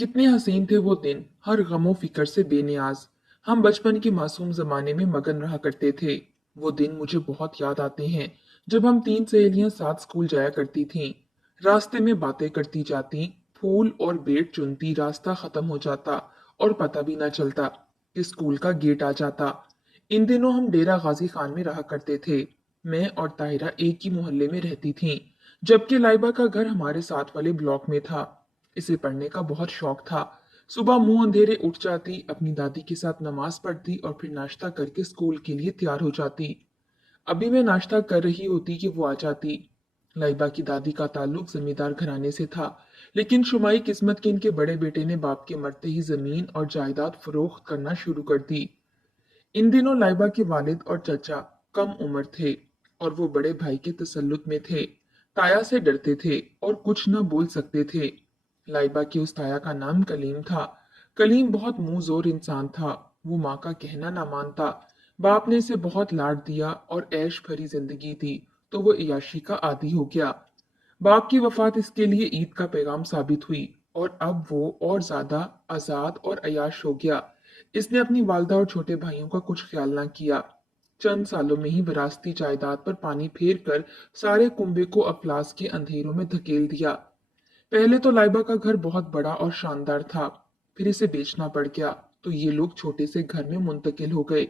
कितने हसीन थे वो दिन, हर गमो फिक्र से बेनियाज। हम बचपन के मासूम जमाने में मगन रहा करते थे। वो दिन मुझे बहुत याद आते हैं, जब हम तीन सहेलियां साथ स्कूल जाया करती थीं। रास्ते में बातें करती जाती, फूल और बेट चुनती, रास्ता खत्म हो जाता और पता भी ना चलता कि स्कूल का गेट आ जाता। इन दिनों हम डेरा गाजी खान में रहा करते थे। मैं और ताहिरा एक ही मोहल्ले में रहती थीं, जबकि लाइबा का घर हमारे साथ वाले ब्लॉक में था। इसे पढ़ने का बहुत शौक था। सुबह मुंह अंधेरे उठ जाती, अपनी दादी के साथ नमाज पढ़ती और फिर नाश्ता करके स्कूल के लिए तैयार हो जाती। अभी मैं नाश्ता कर रही होती कि वो आ जाती। लाइबा की दादी का ताल्लुक जमींदार घराने से था, लेकिन शुमाई किस्मत के इनके बड़े बेटे ने बाप के मरते ही जमीन और जायदाद फरोख्त करना शुरू कर दी। इन दिनों लाइबा के वालिद और चचा कम उम्र थे और वो बड़े भाई के तसल्लुत में थे। ताया से डरते थे और कुछ न बोल सकते थे। लाइबा की उस ताया का नाम कलीम था। कलीम बहुत मुंह जोर इंसान था। वो माँ का कहना ना मानता। बाप ने इसे बहुत लाड दिया और ऐश भरी जिंदगी दी, तो वो इयाशी का आदी हो गया। बाप की वफात इसके लिए ईद का पैगाम साबित हुई और अब वो और ज्यादा आजाद और अयाश हो गया। इसने अपनी वालदा और छोटे भाइयों का कुछ ख्याल ना किया। चंद सालों में ही विरासती जायदाद पर पानी फेर कर सारे कुंबे को अफलास के अंधेरों में धकेल दिया। पहले तो लाइबा का घर बहुत बड़ा और शानदार था, फिर इसे बेचना पड़ गया, तो ये लोग छोटे से घर में मुंतकिल हो गए,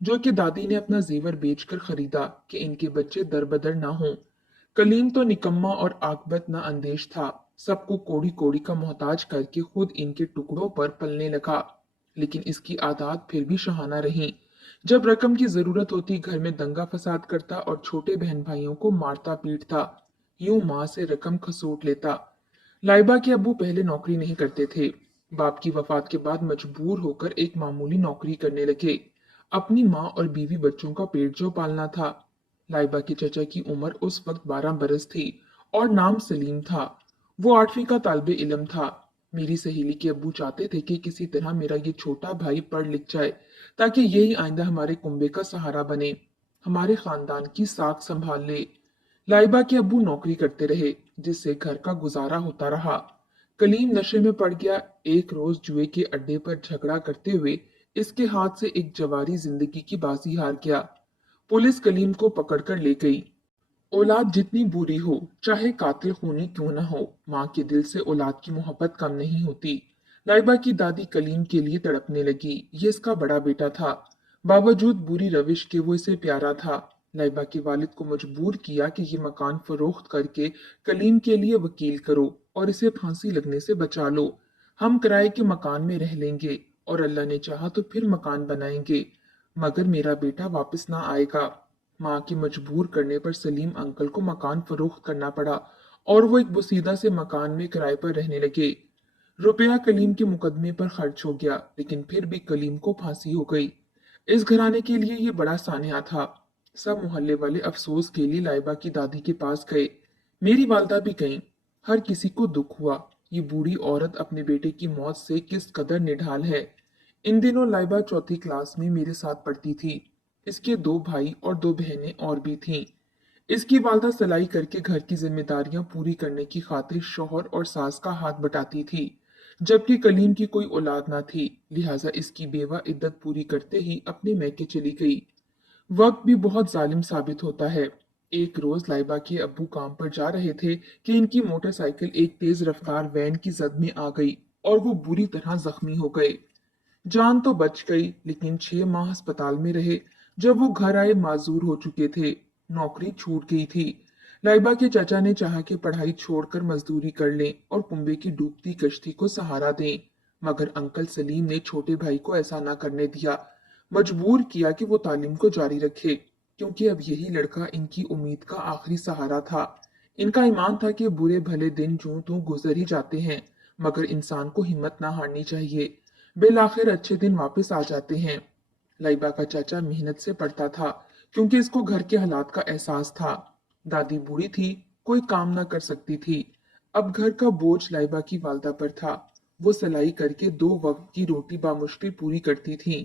जो कि दादी ने अपना जेवर बेचकर खरीदा कि इनके बच्चे दरबदर ना हों। कलीम तो निकम्मा और आकबत ना अंदेश था। सबको कोड़ी कोड़ी का मोहताज करके खुद इनके टुकड़ों पर पलने लगा। लेकिन इसकी आदत फिर भी शहाना रही। जब रकम की जरूरत होती, घर में दंगा फसाद करता और छोटे बहन भाइयों को मारता पीटता। यूं माँ से रकम खसूट लेता। लाइबा के अब्बू पहले नौकरी नहीं करते थे। बाप की वफात के बाद मजबूर होकर एक मामूली नौकरी करने लगे। अपनी माँ और बीवी बच्चों का पेट जो पालना था। लाइबा के चचा की उम्र उस वक्त 12 बरस थी और नाम सलीम था। वो 8वीं का तालिबे इल्म था। मेरी सहेली के अब्बू चाहते थे कि किसी तरह मेरा ये छोटा भाई पढ़ लिख जाए, ताकि यही आइंदा हमारे कुंबे का सहारा बने, हमारे खानदान की साख संभाल ले। लाइबा के अब्बू नौकरी करते रहे, जिससे घर का गुजारा होता रहा। कलीम नशे में पड़ गया। एक रोज जुए के अड्डे पर झगड़ा करते हुए इसके हाथ से एक जवारी जिंदगी की बाजी हार गया। पुलिस कलीम को पकड़कर ले गई। औलाद जितनी बुरी हो, चाहे कातिल खूनी क्यों न हो, माँ के दिल से औलाद की मोहब्बत कम नहीं होती। लाइबा की दादी कलीम के लिए तड़पने लगी। ये इसका बड़ा बेटा था। बावजूद बुरी रविश के वो इसे प्यारा था। लाइबा के वालिद को मजबूर किया कि ये मकान फरोख्त करके कलीम के लिए वकील करो और इसे फांसी लगने से बचा लो। हम किराए के मकान में रह लेंगे और अल्लाह ने चाहा तो फिर मकान बनाएंगे, मगर मेरा बेटा वापस ना आएगा। माँ के मजबूर करने पर सलीम अंकल को मकान फरोख्त करना पड़ा और वो एक बुसीदा से मकान में किराए पर रहने लगे। रुपया कलीम के मुकदमे पर खर्च हो गया, लेकिन फिर भी कलीम को फांसी हो गई। इस घराने के लिए ये बड़ा सान्या था। सब मोहल्ले वाले अफसोस के लिए लाइबा की दादी के पास गए। मेरी वालदा भी गईं। हर किसी को दुख हुआ। ये बूढ़ी औरत अपने बेटे की मौत से किस कदर निढाल है। इन दिनों लाइबा चौथी क्लास में मेरे साथ पढ़ती थी। इसके दो भाई और दो बहनें और भी थीं। इसकी वालदा सिलाई करके घर की जिम्मेदारियां पूरी करने की खातिर शौहर और सास का हाथ बटाती थी, जबकि कलीम की कोई औलाद ना थी, लिहाजा इसकी बेवा इद्दत पूरी करते ही अपने मैके चली गई। वक्त भी बहुत जालिम साबित होता है। एक रोज लाइबा के अब्बू काम पर जा रहे थे कि इनकी मोटरसाइकिल एक तेज रफ्तार वैन की जद में आ गई और वो बुरी तरह जख्मी हो गए। जान तो बच गई, लेकिन 6 माह अस्पताल में रहे। जब वो घर आए माजूर हो चुके थे। नौकरी छूट गई थी। लाइबा के चाचा ने चाहा कि पढ़ाई छोड़कर मजदूरी कर लें और कुंबे की डूबती कश्ती को सहारा दें, मगर अंकल सलीम ने छोटे भाई को ऐसा ना करने दिया। मजबूर किया कि वो तालीम को जारी रखे, क्योंकि अब यही लड़का इनकी उम्मीद का आखिरी सहारा था। इनका ईमान था कि बुरे भले दिन यूं तो गुजर ही जाते हैं, मगर इंसान को हिम्मत ना हारनी चाहिए। बिल आखिर अच्छे दिन वापस आ जाते हैं। लाइबा का चाचा मेहनत से पढ़ता था, क्योंकि इसको घर के हालात का एहसास था। दादी बूढ़ी थी, कोई काम ना कर सकती थी। अब घर का बोझ लाइबा की वालदा पर था। वो सिलाई करके 2 वक्त की रोटी बामुश्किल पूरी करती थी।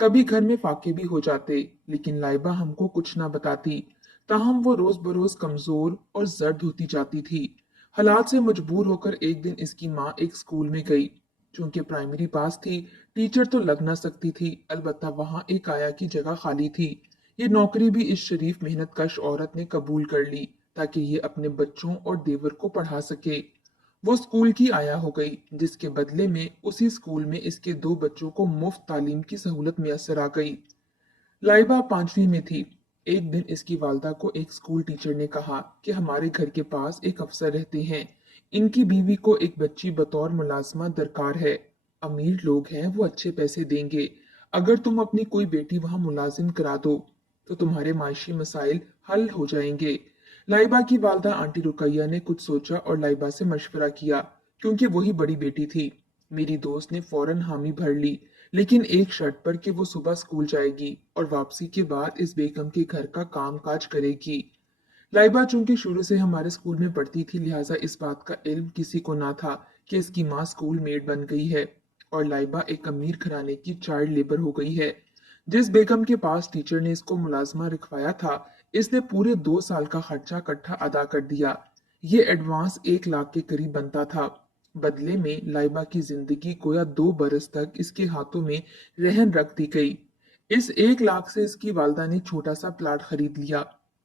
कभी घर में फाके भी हो जाते, लेकिन लाइबा हमको कुछ ना बताती। ताहम वो रोज बरोज कमजोर और जर्द होती जाती थी। हालात से मजबूर होकर एक दिन इसकी माँ एक स्कूल में गई। चूंकि प्राइमरी पास थी, टीचर तो लग ना सकती थी, अलबत्ता वहां एक आया की जगह खाली थी। ये नौकरी भी इस शरीफ मेहनत कश औरत ने कबूल कर ली ताकि ये अपने बच्चों और देवर को पढ़ा सके। वो स्कूल की आया हो गई, जिसके बदले में उसी स्कूल में इसके दो बच्चों को मुफ्त तालीम की सहूलत मैसर आ गई। लाइबा 5वीं में थी। एक दिन इसकी वालदा को एक स्कूल टीचर ने कहा कि हमारे घर के पास एक अफसर रहते हैं। इनकी बीवी को एक बच्ची बतौर मुलाजमा दरकार है। अमीर लोग हैं, वो अच्छे पैसे देंगे। अगर तुम अपनी कोई बेटी वहां मुलाजिम करा दो तो तुम्हारे माशी मसाइल हल हो जाएंगे। लाइबा की वालदा आंटी रुकैया ने कुछ सोचा और लाइबा से मशवरा किया, क्योंकि वही बड़ी बेटी थी। मेरी दोस्त ने फौरन हामी भर ली, लेकिन एक शर्त पर कि वो सुबह स्कूल जाएगी और वापसी के बाद इस बेगम के घर का काम काज करेगी। लाइबा चूंकि शुरू से हमारे स्कूल में पढ़ती थी, लिहाजा इस बात का इल्म किसी को ना था कि इसकी माँ स्कूल मेड बन गई है और लाइबा एक अमीर घराने की चाइल्ड लेबर हो गई है। जिस बेगम के पास टीचर ने इसको मुलाजमा रखवाया था, इसने पूरे 2 साल का खर्चा इकट्ठा अदा कर दिया। ये एडवांस 1 लाख के करीब बनता था। बदले में लाइबा की जिंदगी गोया 2 बरस तक इसके हाथों में रहन रख दी गई। इस 1 लाख से इसकी वालदा ने छोटा सा प्लाट खरीद लिया,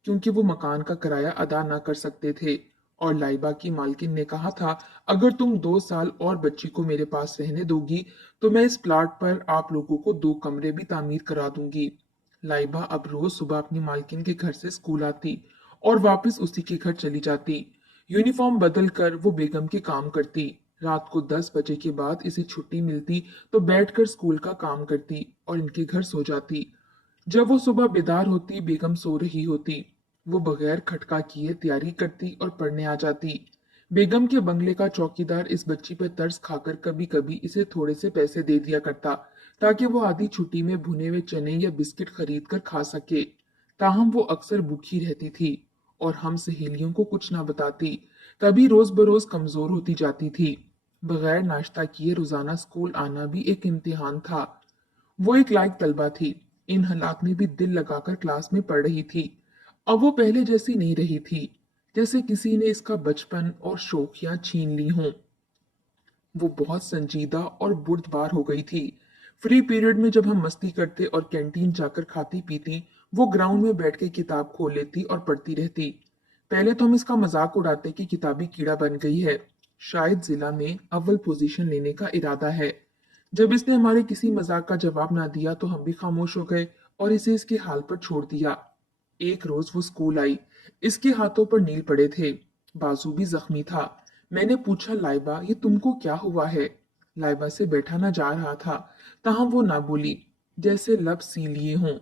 क्योंकि वो मकान का किराया अदा ना कर सकते थे। और लाइबा की मालकिन ने कहा था, अगर तुम 2 साल और बच्ची को मेरे पास रहने दोगी तो मैं इस प्लाट पर आप लोगों को 2 कमरे भी तामीर करा दूंगी। लाइबा अब रोज सुबह अपनी मालकिन के घर से स्कूल आती और वापस उसी के घर चली जाती। यूनिफॉर्म बदल कर वो बेगम के काम करती। रात को 10 बजे के बाद इसे छुट्टी मिलती तो बैठकर स्कूल का काम करती और इनके घर सो जाती। जब वो सुबह बेदार होती, बेगम सो रही होती। वो बगैर खटका किए तैयारी करती और पढ़ने आ जाती। बेगम के बंगले का चौकीदार इस बच्ची पर तरस खाकर कभी कभी इसे थोड़े से पैसे दे दिया करता, ताकि वो आधी छुट्टी में भुने हुए चने या बिस्किट खरीद कर खा सके। ताहम वो अक्सर भूखी रहती थी और हम सहेलियों को कुछ ना बताती, तभी रोज बरोज कमजोर होती जाती थी। बगैर नाश्ता किए रोजाना स्कूल आना भी एक इम्तिहान था। वो एक लायक तलबा थी। इन हालात में भी दिल लगाकर क्लास में पढ़ रही थी। अब वो पहले जैसी नहीं रही थी, जैसे किसी ने इसका बचपन और शौकियां छीन ली हों। वो बहुत संजीदा और बुर्दबार हो गई थी। फ्री पीरियड में जब हम मस्ती करते और कैंटीन जाकर खाती पीती, वो ग्राउंड में बैठ के किताब खोल लेती और पढ़ती रहती। पहले तो हम इसका मजाक उड़ाते कि किताबी कीड़ा बन गई है, शायद जिला में अव्वल पोजीशन लेने का इरादा है। जब इसने हमारे किसी मजाक का जवाब ना दिया तो हम भी खामोश हो गए और इसे इसके हाल पर छोड़ दिया। एक रोज वो स्कूल आई। इसके हाथों पर नील पड़े थे, बाजू भी जख्मी था। मैंने पूछा, लाइबा ये तुमको क्या हुआ है? लाइबा से बैठा ना जा रहा था, ताहम वो ना बोली, जैसे लब सी लिए हों।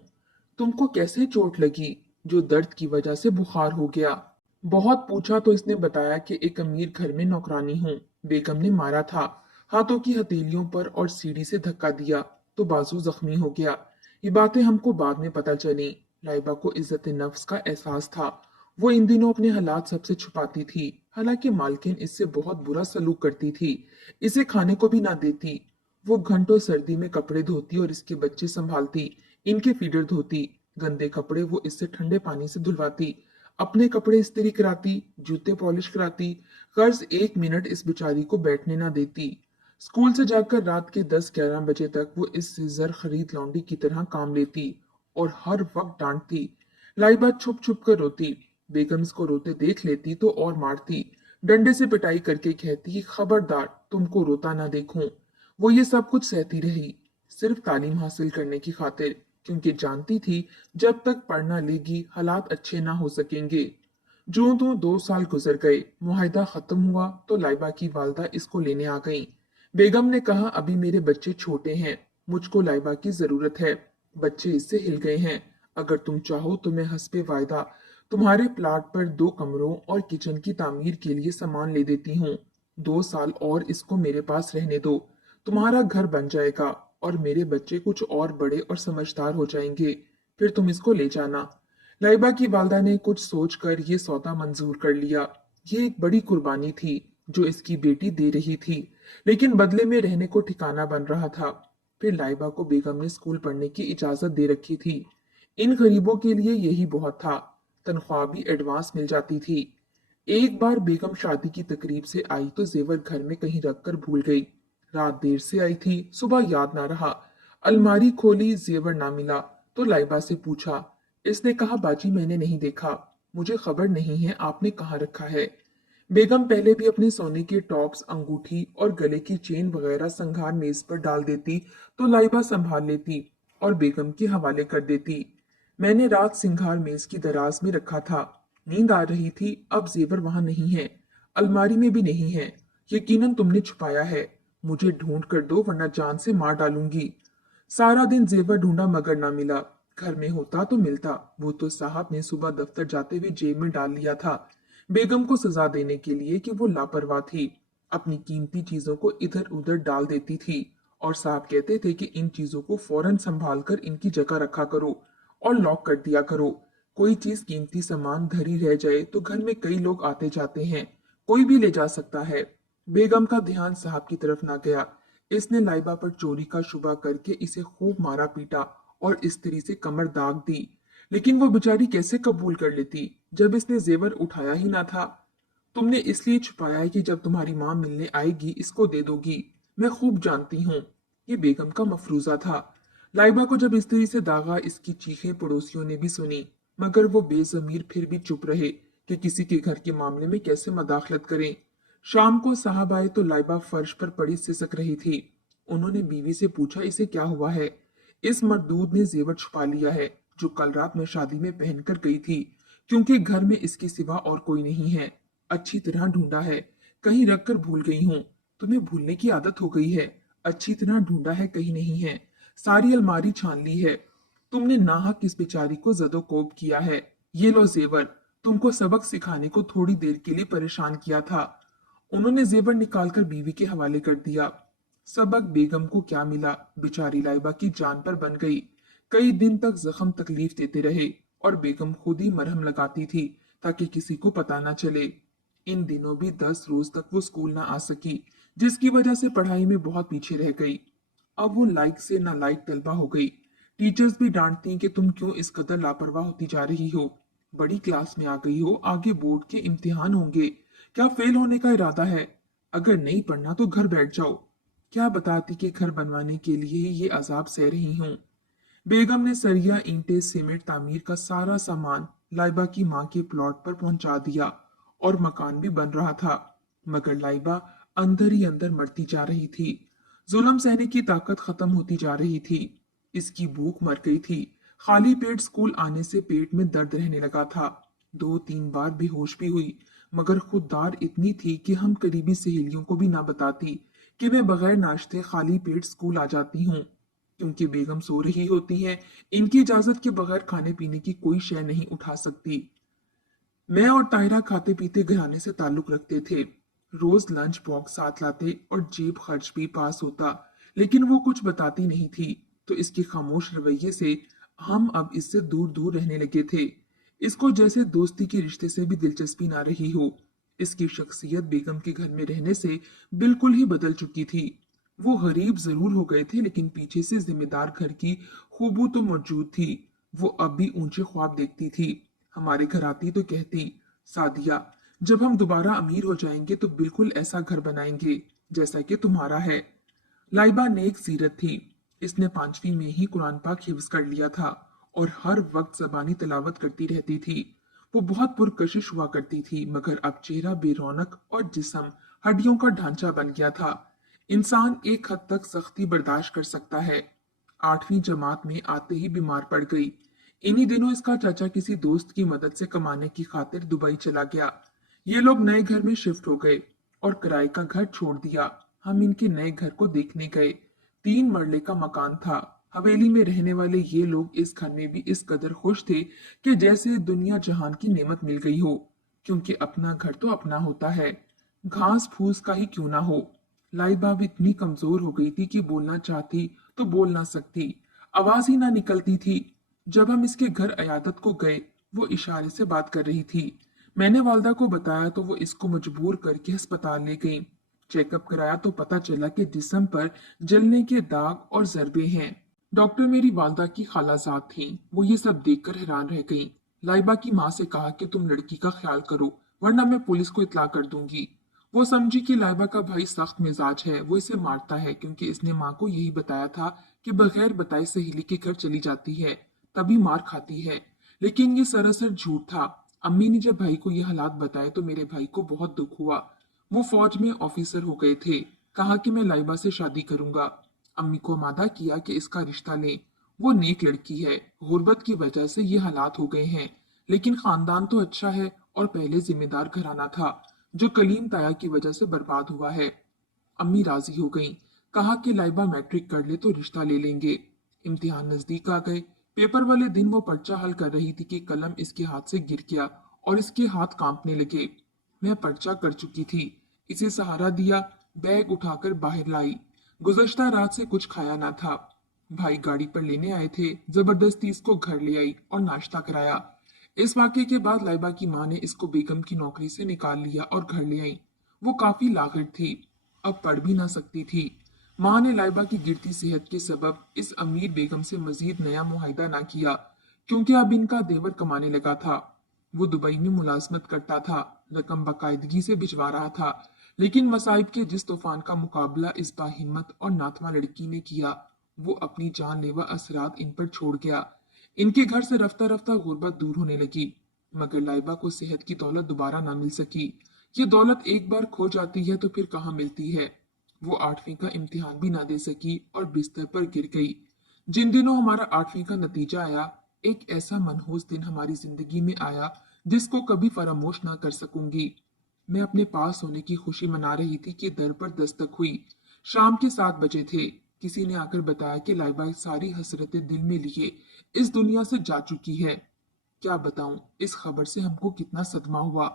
तुमको कैसे चोट लगी? जो दर्द की वजह से बुखार हो गया। बहुत पूछा तो इसने बताया कि एक अमीर घर में नौकरानी हूँ, बेगम ने मारा था, हाथों की हथेलियों पर और सीढ़ी से धक्का दिया तो बाजू जख्मी हो गया। ये बातें हमको बाद में पता चली। लाइबा को इज्जत नफ्स का एहसास था। वो इन दिनों अपने हालात सबसे छुपाती थी, हालांकि मालकिन इससे बहुत बुरा सलूक करती थी। इसे खाने को भी ना देती। वो घंटों सर्दी में कपड़े धोती और इसके बच्चे संभालती, इनके फीडर धोती। गंदे कपड़े वो इससे ठंडे पानी से धुलवाती, अपने कपड़े इस्त्री कराती, जूते पॉलिश कराती। गर्ज 1 मिनट इस बेचारी को बैठने ना देती। स्कूल से जाकर रात के 10-11 बजे तक वो इससे जर खरीद लौंडी की तरह काम लेती और हर वक्त डांटती। लाइबा छुप छुप कर रोती। बेगम इसको रोते देख लेती तो और मारती। डंडे से पिटाई करके कहती कि खबरदार तुमको रोता ना देखूं। वो ये सब कुछ सहती रही, सिर्फ तालीम हासिल करने की खातिर, क्योंकि जानती थी जब तक पढ़ना लेगी हालात अच्छे ना हो सकेंगे। जो तो 2 साल गुजर गए, मुआहिदा खत्म हुआ तो लाइबा की वालदा इसको लेने आ गई। बेगम ने कहा, अभी मेरे बच्चे छोटे हैं, मुझको लाइबा की जरूरत है। बच्चे इससे हिल गए हैं। अगर तुम चाहो तो मैं हस्बे वायदा तुम्हारे प्लाट पर 2 कमरों और किचन की तामीर के लिए सामान ले देती हूँ। 2 साल और इसको मेरे पास रहने दो, तुम्हारा घर बन जाएगा और मेरे बच्चे कुछ और बड़े और समझदार हो जाएंगे, फिर तुम इसको ले जाना। लाइबा की वालदा ने कुछ सोचकर ये सौदा मंजूर कर लिया। ये एक बड़ी कुर्बानी थी जो इसकी बेटी दे रही थी, लेकिन बदले में रहने को ठिकाना बन रहा था। फिर लाइबा को बेगम ने स्कूल पढ़ने की इजाजत दे रखी थी। इन गरीबों के लिए यही बहुत था। तनख्वाह भी एडवांस मिल जाती थी। एक बार बेगम शादी की तकरीब से आई तो जेवर घर में कहीं रखकर भूल गई। रात देर से आई थी, सुबह याद ना रहा। अलमारी खोली, जेवर ना मिला तो लाइबा से पूछा। इसने कहा बाजी मैंने नहीं देखा, मुझे खबर नहीं है आपने कहाँ रखा है। बेगम पहले भी अपने सोने के टॉप्स, अंगूठी और गले की चेन वगैरह संघार मेज पर डाल देती तो लाइबा संभाल लेती और बेगम के हवाले कर देती। मैंने रात सिंघार मेज की दराज में रखा था। नींद आ रही थी, अब जेवर वहां नहीं है, अलमारी में भी नहीं है। यकीनन तुमने छुपाया है। मुझे ढूंढ कर दो वरना जान से मार डालूंगी। सारा दिन जेवर ढूंढा मगर ना मिला। घर में होता तो मिलता, वो तो साहब ने सुबह दफ्तर जाते हुए जेब में डाल लिया था, बेगम को सजा देने के लिए कि वो लापरवाह थी, अपनी कीमती चीजों को इधर उधर डाल देती थी। और साहब कहते थे कि इन चीजों को फौरन संभाल कर इनकी जगह रखा करो और लॉक कर दिया करो। कोई चीज कीमती सामान धरी रह जाए तो घर में कई लोग आते जाते हैं, कोई भी ले जा सकता है। बेगम का ध्यान साहब की तरफ ना गया। इसने लाइबा पर चोरी का शुबा करके इसे खूब मारा पीटा और स्त्री से कमर दाग दी। लेकिन वो बेचारी कैसे कबूल कर लेती जब इसने जेवर उठाया ही ना था। तुमने इसलिए छुपाया है कि जब तुम्हारी माँ मिलने आएगी इसको दे दोगी। मैं खूब जानती हूँ। ये बेगम का मफरूजा था। लाइबा को जब स्त्री से दागा, इसकी चीखें पड़ोसियों ने भी सुनी, मगर वो बेजमीर फिर भी चुप रहे कि किसी के घर के मामले में कैसे मदाखलत करें। शाम को साहब आए तो लाइबा फर्श पर पड़ी सिसक रही थी। उन्होंने बीवी से पूछा इसे क्या हुआ है। इस मर्दूद ने जेवर छुपा लिया है जो कल रात मैं शादी में पहनकर गई थी, क्योंकि घर में इसके सिवा और कोई नहीं है। अच्छी तरह ढूंढा है, कहीं रख कर भूल गई हूँ। तुम्हें भूलने की आदत हो गई है। अच्छी तरह ढूंढा है, कहीं नहीं है। सारी अलमारी छान ली है। तुमने नाहक इस बेचारी को जदोकोब किया है। ये लो जेवर, तुमको सबक सिखाने को थोड़ी देर के लिए परेशान किया था। उन्होंने जेवर निकालकर बीवी के हवाले कर दिया। सबक बेगम को क्या मिला, बेचारी लाइबा की जान पर बन गई। कई दिन तक जख्म तकलीफ देते रहे और बेगम खुद ही मरहम लगाती थी ताकि किसी को पता ना चले। इन दिनों भी 10 रोज तक वो स्कूल ना आ सकी, जिसकी वजह से पढ़ाई में बहुत पीछे रह गई। अब वो लायक से ना लायक तलबा हो गई। टीचर्स भी डांटती कि तुम क्यों इस कदर लापरवाह होती जा रही हो। बड़ी क्लास में आ गई हो, आगे बोर्ड के इम्तिहान होंगे, क्या फेल होने का इरादा है? अगर नहीं पढ़ना तो घर बैठ जाओ। क्या बताती कि घर बनवाने के लिए ये अजाब सह रही हूँ। बेगम ने सरिया, ईंटें, सीमेंट, तामीर का सारा सामान लाइबा की माँ के प्लॉट पर पहुंचा दिया और मकान भी बन रहा था। मगर लाइबा अंदर ही अंदर मरती जा रही थी। जुल्म सहने की ताकत खत्म होती जा रही थी। इसकी भूख मर गई थी। खाली पेट स्कूल आने से पेट में दर्द रहने लगा था। 2-3 बार बेहोश भी हुई, मगर खुददार इतनी थी कि हम करीबी सहेलियों को भी ना बताती कि मैं बगैर नाश्ते खाली पेट स्कूल आ जाती हूँ, क्योंकि बेगम सो रही होती हैं। इनकी इजाजत के बगैर खाने पीने की कोई शय नहीं उठा सकती। मैं और ताहिरा खाते पीते घराने से ताल्लुक रखते थे। रोज लंच बॉक्स साथ लाते और जेब खर्च भी पास होता, लेकिन वो कुछ बताती नहीं थी, तो इसके खामोश रवैये से हम अब इससे दूर दूर रहने लगे थे। इसको जैसे दोस्ती के रिश्ते से भी दिलचस्पी ना रही हो। इसकी शख्सियत बेगम के घर में रहने से बिल्कुल ही बदल चुकी थी। वो गरीब जरूर हो गए थे, लेकिन पीछे से जिम्मेदार घर की खूबू तो मौजूद थी। वो अब भी ऊंचे ख्वाब देखती थी। हमारे घर आती तो कहती, सादिया, जब हम दोबारा अमीर हो जाएंगे तो बिल्कुल ऐसा घर बनाएंगे जैसा कि तुम्हारा है। लाइबा नेक सीरत थी। इसने 5वीं में ही कुरान पाक हिफ्ज कर लिया था और हर वक्त जबानी तिलावत करती रहती थी। वो बहुत पुरकशिश हुआ करती थी, मगर अब चेहरा बेरौनक और जिस्म हड्डियों का ढांचा बन गया था। इंसान एक हद तक सख्ती बर्दाश्त कर सकता है। 8वीं जमात में आते ही बीमार पड़ गई। इन्हीं दिनों इसका चाचा किसी दोस्त की मदद से कमाने की खातिर दुबई चला गया। ये लोग नए घर में शिफ्ट हो गए और किराए का घर छोड़ दिया। हम इनके नए घर को देखने गए। 3 मरले का मकान था। हवेली में रहने वाले ये लोग इस घर में भी इस कदर खुश थे कि जैसे दुनिया जहान की नेमत मिल गई हो, क्योंकि अपना घर तो अपना होता है, घास फूस का ही क्यों ना हो। लाइबा अब इतनी कमजोर हो गई थी कि बोलना चाहती तो बोल ना सकती, आवाज ही ना निकलती थी। जब हम इसके घर अयादत को गए, वो इशारे से बात कर रही थी। मैंने वालदा को बताया तो वो इसको मजबूर करके अस्पताल ले गई। चेकअप कराया तो पता चला कि जिस्म पर जलने के दाग और जरबे हैं। डॉक्टर मेरी वालदा की खालाजाद थी। वो ये सब देखकर हैरान रह गई। लाइबा की माँ से कहा कि तुम लड़की का ख्याल करो, वरना मैं पुलिस को इत्ला कर दूंगी। वो समझी कि लाइबा का भाई सख्त मिजाज है, वो इसे मारता है क्योंकि इसने माँ को यही बताया था कि बगैर बताए सहेली के घर चली जाती है, तभी मार खाती है। लेकिन ये सरासर झूठ था। अम्मी ने जब भाई को ये हालात बताए तो मेरे भाई को बहुत दुख हुआ। वो फौज में ऑफिसर हो गए थे। कहा कि मैं लाइबा से शादी करूंगा। अम्मी को मादा किया कि इसका रिश्ता लें। वो नेक लड़की है। गुर्बत की वजह से ये हालात हो गए हैं, लेकिन खानदान तो अच्छा है और पहले जिम्मेदार घराना था जो कलीम ताया की वजह से बर्बाद हुआ है। अम्मी राजी हो गईं। कहा कि लाइबा मैट्रिक कर ले तो रिश्ता ले लेंगे। इम्तिहान नजदीक आ गए। पेपर वाले दिन वो पर्चा हल कर रही थी कि कलम इसके हाथ से गिर गया और इसके हाथ कांपने लगे। मैं पर्चा कर चुकी थी। इसे सहारा दिया। बैग उठाकर बाहर लाई। गुज़श्ता रात से कुछ खाया ना था। भाई गाड़ी पर लेने आए थे। जबरदस्ती इसको घर ले आई और नाश्ता कराया। इस वाकये के बाद लाइबा की माँ ने इसको बेगम की नौकरी से निकाल लिया और घर ले आई। वो काफी लाग़र थी। अब पढ़ भी ना सकती थी। माँ ने लाइबा की गिरती सेहत के सबब इस अमीर बेगम से मजीद नया मुआहिदा ना किया, क्योंकि अब इनका देवर कमाने लगा था। वो दुबई में मुलाजमत करता था। रकम बाकायदगी से भिजवा रहा था। लेकिन मसाइब के जिस तूफान का मुकाबला इस बाहिम्मत और नातवा लड़की ने किया, वो अपनी जानलेवा असरात इन पर छोड़ गया। इनके घर से रफ्ता रफ्ता गुर्बत दूर होने लगी। मगर लाइबा को सेहत की दौलत दोबारा ना मिल सकी। ये दौलत एक बार खो जाती है तो फिर कहाँ मिलती है। वो 8वीं का इम्तिहान भी ना दे सकी और बिस्तर पर गिर गई। जिन दिनों हमारा 8वीं का नतीजा आया, एक ऐसा मनहूस दिन हमारी जिंदगी में आया जिसको कभी फरामोश ना कर सकूंगी। मैं अपने पास होने की खुशी मना रही थी कि दर पर दस्तक हुई। शाम के 7 बजे थे। किसी ने आकर बताया कि लाइबा सारी हसरतें दिल में लिए इस दुनिया से जा चुकी है। क्या बताऊं, इस खबर से हमको कितना सदमा हुआ।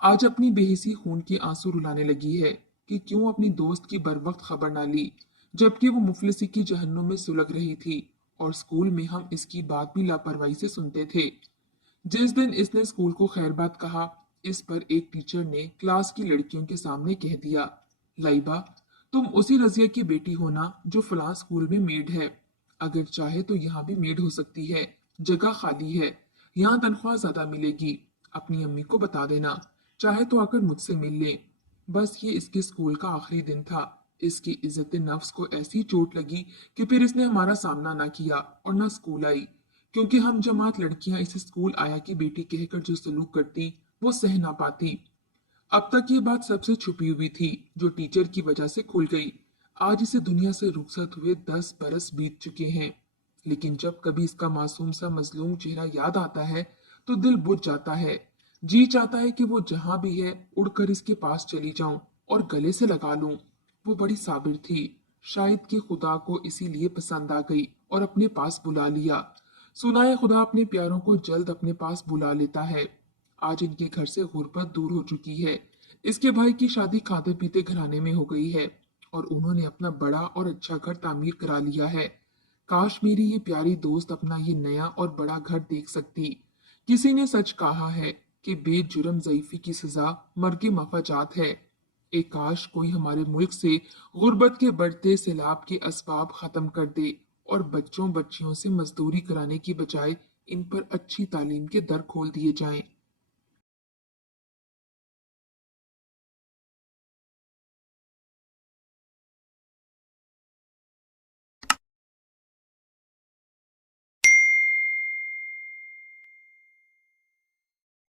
आज अपनी बेहिसी खून के आंसू रुलाने लगी है कि क्यों अपनी दोस्त की बरवक्त खबर ना ली, जबकि वो मुफलिसी की जहन्नुम में सुलग रही थी और स्कूल में हम इसकी बात भी लापरवाही से सुनते थे। जिस दिन इसने स्कूल को खैरबाद कहा, इस पर एक टीचर ने क्लास की लड़कियों के सामने कह दिया, लाइबा, तुम उसी रजिया की बेटी हो ना जो फलां स्कूल में मेड है। अगर चाहे तो यहाँ भी मेड हो सकती है। जगह खाली है। यहाँ तनख्वाह ज्यादा मिलेगी। अपनी अम्मी को बता देना। चाहे तो आकर मुझसे मिल ले। बस ये इसके स्कूल का आखिरी दिन था। इसकी इज्जत नफ्स को ऐसी चोट लगी कि फिर इसने हमारा सामना ना किया और ना स्कूल आई, क्योंकि हम जमात लड़कियां इसे स्कूल आया की बेटी कहकर जो सलूक करती वो सह ना पाती। अब तक ये बात सबसे छुपी हुई थी, जो टीचर की वजह से खुल गई। आज इसे दुनिया से रुखसत हुए 10 बरस बीत चुके हैं। लेकिन जब कभी इसका मासूम सा मजलूम चेहरा याद आता है तो दिल बुझ जाता है। जी चाहता है कि वो जहां भी है उड़कर इसके पास चली जाऊं और गले से लगा लूं। वो बड़ी साबिर थी। शायद कि खुदा को इसीलिए पसंद आ गई और अपने पास बुला लिया। सुना है खुदा अपने प्यारों को जल्द अपने पास बुला लेता है। आज इनके घर से गुर्बत दूर हो चुकी है। इसके भाई की शादी खाते पीते घराने में हो गई है और उन्होंने अपना बड़ा और अच्छा घर तामीर करा लिया है। काश मेरी ये प्यारी दोस्त अपना ये नया और बड़ा घर देख सकती। किसी ने सच कहा है कि बेजुर्म ज़ईफी की सजा मर्ग मफाजात है। एक काश कोई हमारे मुल्क से गुर्बत के बढ़ते सैलाब के असबाब खत्म कर दे और बच्चों बच्चियों से मजदूरी कराने की बजाय इन पर अच्छी तालीम के दर खोल दिए जाएं।